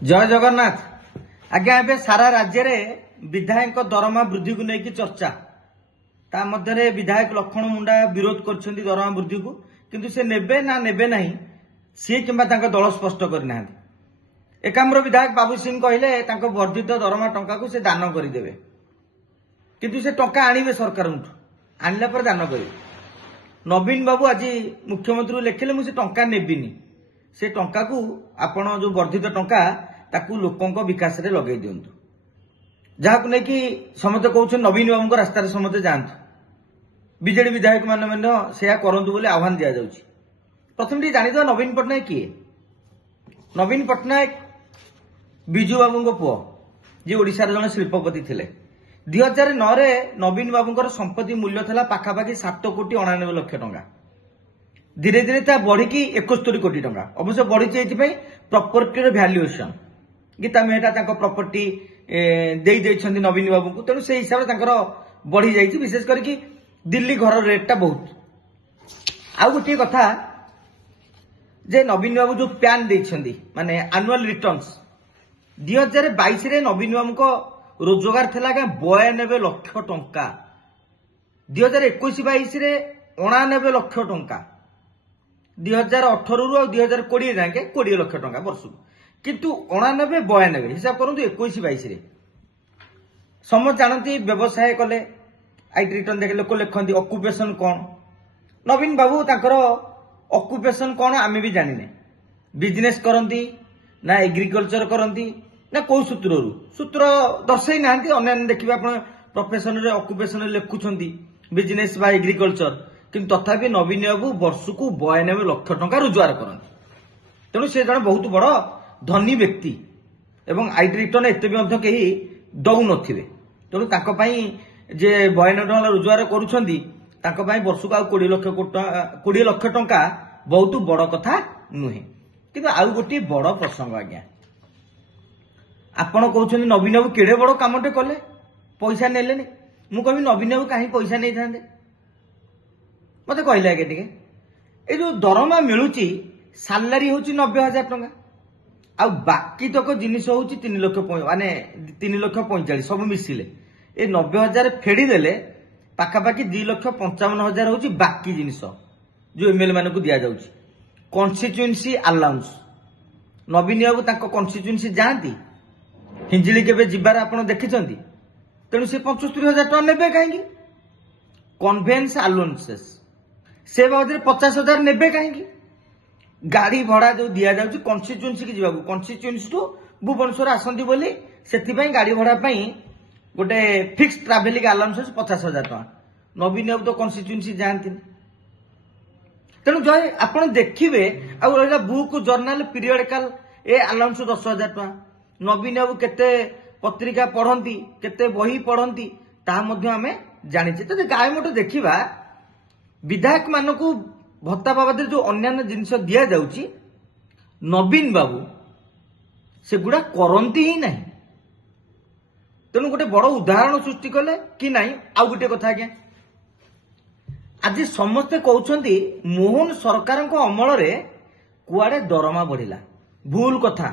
जय जगन्नाथ। आज्ञा ए सारा राज्य में विधायक दरमा वृद्धि को लेकिन चर्चा ता मध्य विधायक लक्ष्मण मुंडा विरोध कर दरमा वृद्धि को किंतु से नेबे ना नेबे नहीं सी कि दल स्पष्ट करना। एकाम्र विधायक बाबू सिंह कहले वर्धित दरमा टंका को से दान करदे किंतु से टंका आणवे सरकार आणला पर दान करेंगे। नवीन बाबू आज मुख्यमंत्री लिखिले मुझे टंका नेबिनी से टंका को आपण जो वर्धित टंका ताकू लोकों विकास रे लगे दिंतु जहाँ को लेकिन समस्ते कहते नवीन बाबू रास्तार समस्ते जातु विजेडी विधायक मैंने से करतु बोले आह्वान दि जाऊँगी। प्रथम टी जानीद नवीन पट्टनायक किए? नवीन पट्टनायक विजु बाबू पुओ जी ओडिशार जन शिल्पपति थे। 2009 रे नवीन बाबूंकर संपत्ति मूल्य था पाखापाखि 7 कोटी 99 लक्ष टंका। धीरे धीरे बढ़ी 71 कोटी टंका। अवश्य बढ़ी प्रॉपर्टी वैल्यूएशन कि प्रॉपर्टी दे नवीन बाबू को तेणु से हिसाब से बढ़ी जाइए। विशेष करके दिल्ली घर रेटा बहुत। आउ गोटे कथा जे नवीन बाबू जो प्यान देइछंदी माने एनुअल रिटर्न्स 2022 रे नवीन बाबू को रोजगार थिला 92 लक्ष टंका। 2021-22 रे 89 लक्ष टंका। 2018 रु 2020 जाके 20 लक्ष टंका वर्ष किंतु 89 92 हिसाब करूँ 21-22 रे समझ जानती व्यवसाय कले आईटी रिटर्न देखे लोक लिखती ऑक्युपेशन कौन। नवीन बाबू ताकर ऑक्युपेशन कौन आमे भी जानिने। बिजनेस करती ना एग्रीकल्चर करती ना कौ सूत्र दर्शाई ना अन्य देखिए आप प्रोफेशन ऑक्युपेशन लिखुंट बिजनेस बा एग्रीकल्चर किंतु तथापि नवीन बाबू वर्ष को 92 लक्ष टंका रोजगार करती। तेणु से जन बहुत बड़ धनी व्यक्ति एवं आईटी रिटर्न एते भी कहीं दौ न। तेणु जे 92 टंका रोजगार करुछंदी वर्ष को 20 लक्ष टंका बहुत बड़ कथा नुहे। किंतु आउ गोटे बड़ प्रसंग आज्ञा आपण कहते नवीन बाबू केड़े बड़ कामटे कले पैसा नेले मु कहि नवीन बाबू कहीं पैसा नहीं था मत कहले आगे टे ये जो दरमा मिलूची सालारी हूँ 90,000 टंका आ बाकी तक जिनिस हूँ 3 लक्ष माने 3 लक्ष 45 सब मिसिले ए 90,000 फेड़ी देले पाखापाखि 2,55,000 हूँ बाकी जिनिस जो एमएलए मान को दि जाऊँगी। कन्स्टिट्युएंसी अलाउंस नवीन बाबू कन्स्टिट्युएंसी जाती हिंजिली केबे जिबार आपण देखिछंती तेणु से 75,000 टका नेबे कहीं। कन्वेंस अलाउंसेस से बाबद 50,000 नेबे कहीं। गाड़ी भड़ा जो दि जाऊँगी कन्स्टिट्युएंसी की जीवा कन्स्टिट्युएंसी टू भुवनेश्वर आसती बोली से गाड़ी भड़ा गोटे फिक्स ट्रावेलिंग अलाउंसेस 50,000 टका। नवीन बाबू तो कन्स्टिट्युएंसी जाती तेणु जो आप देखिए आ बुक जर्नाल पीरियडिकल ए अलाउंस 10,000 टका। नवीन बाबू केते पत्रिका पढ़ती केते बही पढ़ती ताहा आमे जानिचे। तो गाय मोटे देखिबा विधायक मान को भत्ता बाबद जो अन्य जिनस दि जाउची नवीन बाबू से गुड़ा करती ही नहीं। तेणु गोटे बड़ उदाहरण सृष्टि कले कि नहीं। आउ गोटे कथा आज्ञा आज समस्ते कहते मोहन सरकार अमल रे कुआडे दरमा बढ़िला भूल कथा।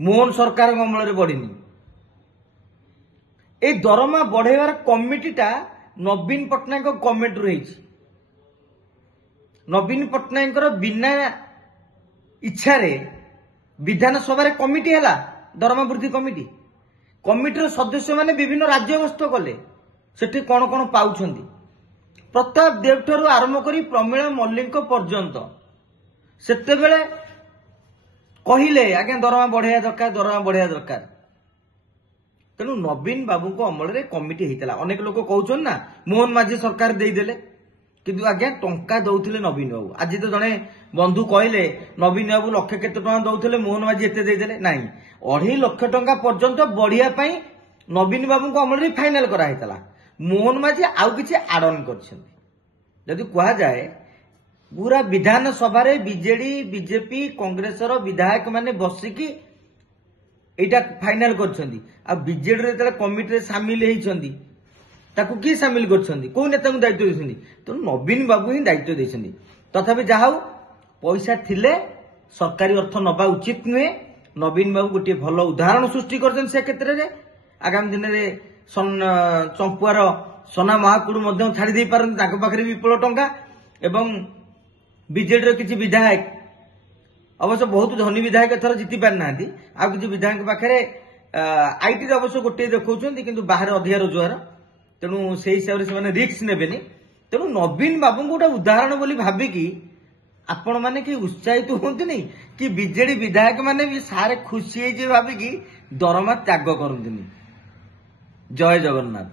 मोहन सरकार अमल रे बढ़िनी ए दरमा बढ़ेवार कमिटीटा नवीन पट्टनायक गवर्नमेंट रही। नवीन पट्टनायक बिना इच्छा रे विधानसभा रे कमिटी हैला दरमा वृद्धि कमिटी। कमिटीर सदस्य माने विभिन्न राज्य गस्त कले सेठी कौन कौन पाउछंदी प्रताप देव ठारू आरंभ करी प्रमीला मल्लिक पर्यंत सेते बेले कहले आज्ञा दरमा बढ़िया दरकार। तेणु नवीन बाबू को अमल रे कमिटी होता। अनेक लोग कहते ना मोहन माझी सरकार देदेले किंतु आज्ञा टंका दौले नवीन बाबू। आज तो जड़े बंधु कहले नवीन बाबू लक्ष केते टंका दौले मोहन माझी एते देदेले नाई 2.5 लक्ष टंका पर्यंत बढ़िया नवीन बाबू को अमल रे फाइनाल कराइला। मोहन माझी आउ किछि आडन करछन्ती। कह जाए पूरा विधानसभा बीजेडी बीजेपी कांग्रेस विधायक माने बसिकी एटा फाइनाल करछन्ती। आ बीजेडी रे कमिटी सामिल होइछन्ती ताकू किए सामिल करछन्ती को नेता को दायित्व देछन्ती। तो नवीन बाबू ही दायित्व देछन्ती। तथापि जाहाउ पैसा थिले सरकारी अर्थ नबा उचित नुहे। ନବୀନ ବାବୁ ଗୋଟିଏ ଭଲ ଉଦାହରଣ ସୃଷ୍ଟି କରିଛନ୍ତି ସେ କ୍ଷେତ୍ରରେ। ଆଗାମୀ ଦିନରେ ଚମ୍ପୁଆର ସନା ମହାକୁଡୁ ମଧ୍ୟ ଛାଡ଼ି ଦେଇପାରନ୍ତି, ତାଙ୍କ ପାଖରେ ବିପୁଳ ଟଙ୍କା। ଏବଂ ବିଜେଡିର କିଛି ବିଧାୟକ, ଅବଶ୍ୟ ବହୁତ ଧନୀ ବିଧାୟକ ଏଥର ଜିତି ପାରିନାହାନ୍ତି, ଆଉ କିଛି ବିଧାୟକଙ୍କ ପାଖରେ ଆଇଟିରେ ଅବଶ୍ୟ ଗୋଟିଏ ଦେଖାଉଛନ୍ତି, କିନ୍ତୁ ବାହାରେ ଅଧିକା ରୋଜଗାର, ତେଣୁ ସେଇ ହିସାବରେ ସେମାନେ ରିସ୍କ ନେବେନି। ତେଣୁ ନବୀନ ବାବୁଙ୍କୁ ଗୋଟେ ଉଦାହରଣ ବୋଲି ଭାବିକି ଆପଣ ମାନେ କି ଉତ୍ସାହିତ ହୁଅନ୍ତିନି କି ବିଜେଡି ବିଧାୟକ ମାନେ ବି ସାରେ ଖୁସି ହେଇଯିବେ ଭାବିକି ଦରମା ତ୍ୟାଗ କରନ୍ତିନି। ଜୟ ଜଗନ୍ନାଥ।